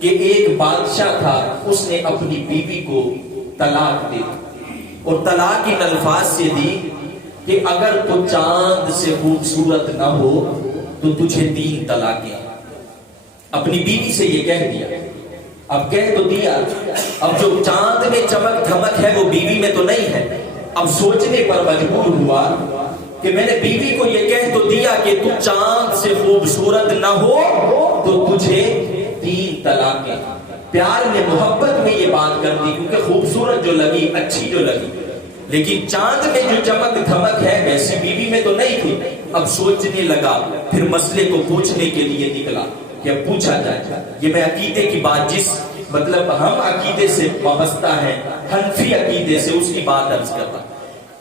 کہ ایک بادشاہ تھا، اس نے اپنی بیوی کو طلاق دی اور طلاق ان الفاظ سے دی کہ اگر تو چاند سے خوبصورت نہ ہو تو تجھے 3 طلاقیں۔ اپنی بیوی سے یہ کہہ دیا، اب کہہ تو دیا، اب جو چاند میں چمک دھمک ہے وہ بیوی میں تو نہیں ہے۔ اب سوچنے پر مجبور ہوا کہ میں نے بیوی کو یہ کہہ تو دیا کہ تو چاند سے خوبصورت نہ ہو تو تجھے 3 طلاقیں۔ پیار نے محبت میں یہ بات کر دی کیونکہ خوبصورت جو لگی، اچھی جو لگی، لیکن چاند میں جو چمک دھمک ہے ویسی بیوی میں تو نہیں تھی۔ اب سوچنے لگا، پھر مسئلے کو پوچھنے کے لیے نکلا کہ اب پوچھا جائے۔ یہ میں عقیدے کی بات، جس مطلب ہم عقیدے سے وابستہ ہیں، حنفی عقیدے سے، اس کی بات عرض کرتا۔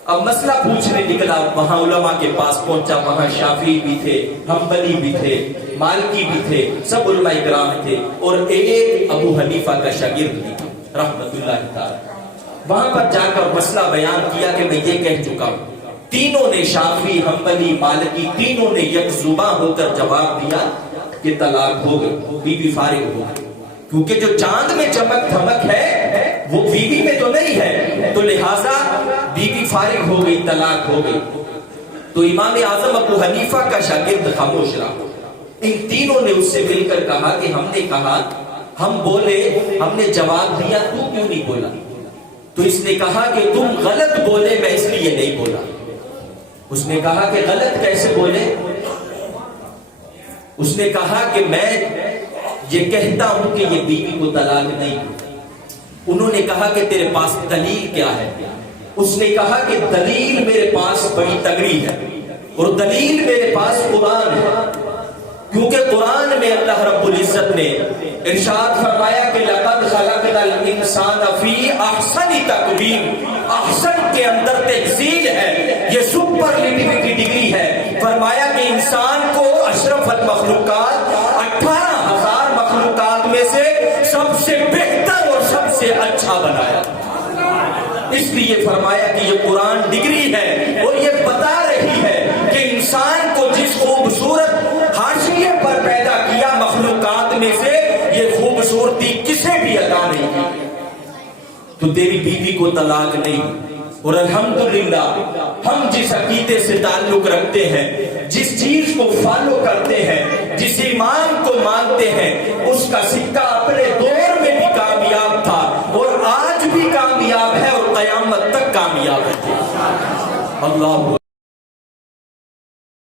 اب مسئلہ پوچھنے نکلا، وہاں علماء کے پاس پہنچا، وہاں شافعی بھی تھے، حنبلی بھی تھے، مالکی بھی تھے، سب علماء کرام تھے، اور ایک ابو حنیفہ کا شاگرد بھی رحمت اللہ تعالی۔ وہاں پر جا کر مسئلہ بیان کیا کہ میں یہ کہہ چکا ہوں۔ تینوں نے، شافعی، حنبلی، مالکی، تینوں نے یک زباں ہو کر جواب دیا کہ طلاق ہو گئی، بیوی فارغ ہو گئی، کیونکہ جو چاند میں چمک دھمک ہے وہ بیوی میں تو نہیں ہے، تو لہٰذا بیوی فارغ ہو گئی، طلاق ہو گئی۔ تو امام اعظم ابو حنیفہ کا شاگرد خاموش رہا۔ ان تینوں نے اس سے مل کر کہا کہ ہم نے کہا، ہم بولے، ہم نے جواب دیا، تو کیوں نہیں بولا؟ تو اس نے کہا کہ تم غلط بولے، میں اس لیے نہیں بولا۔ اس نے کہا کہ غلط کیسے بولے؟ اس نے کہا کہ میں یہ کہتا ہوں کہ یہ بیوی کو طلاق نہیں۔ انہوں نے کہا کہ تیرے پاس دلیل کیا ہے؟ اس نے کہا کہ دلیل میرے پاس بڑی تگڑی ہے، اور دلیل میرے پاس قرآن ہے، کیونکہ قرآن میں اللہ رب العزت نے ارشاد فرمایا کہ لقد خلقنا الانسان فی احسن تقویم۔ احسن کے اندر تفضیل ہے، یہ سپرلیٹیو کی ڈگری ہے۔ فرمایا کہ انسان کو اشرف المخلوقات، 18,000 مخلوقات میں سے سب سے بہتر اور سب سے اچھا بنایا۔ اس لیے فرمایا کہ یہ قرآن ڈگری ہے، اور یہ بتا رہی ہے کہ انسان کو جس خوبصورت حاشیے پر پیدا کیا مخلوقات میں سے، یہ خوبصورتی کسے بھی عطا نہیں کی۔ تو تیری بیوی کو طلاق نہیں۔ اور الحمدللہ ہم جس عقیدے سے تعلق رکھتے ہیں، جس چیز کو فالو کرتے ہیں، جس ایمان کو مانتے ہیں، اس کا سکہ اپنے دور میں بھی کامیاب تھا اور آج بھی کامیاب ہے اور قیامت تک کامیاب ہے۔ اللہ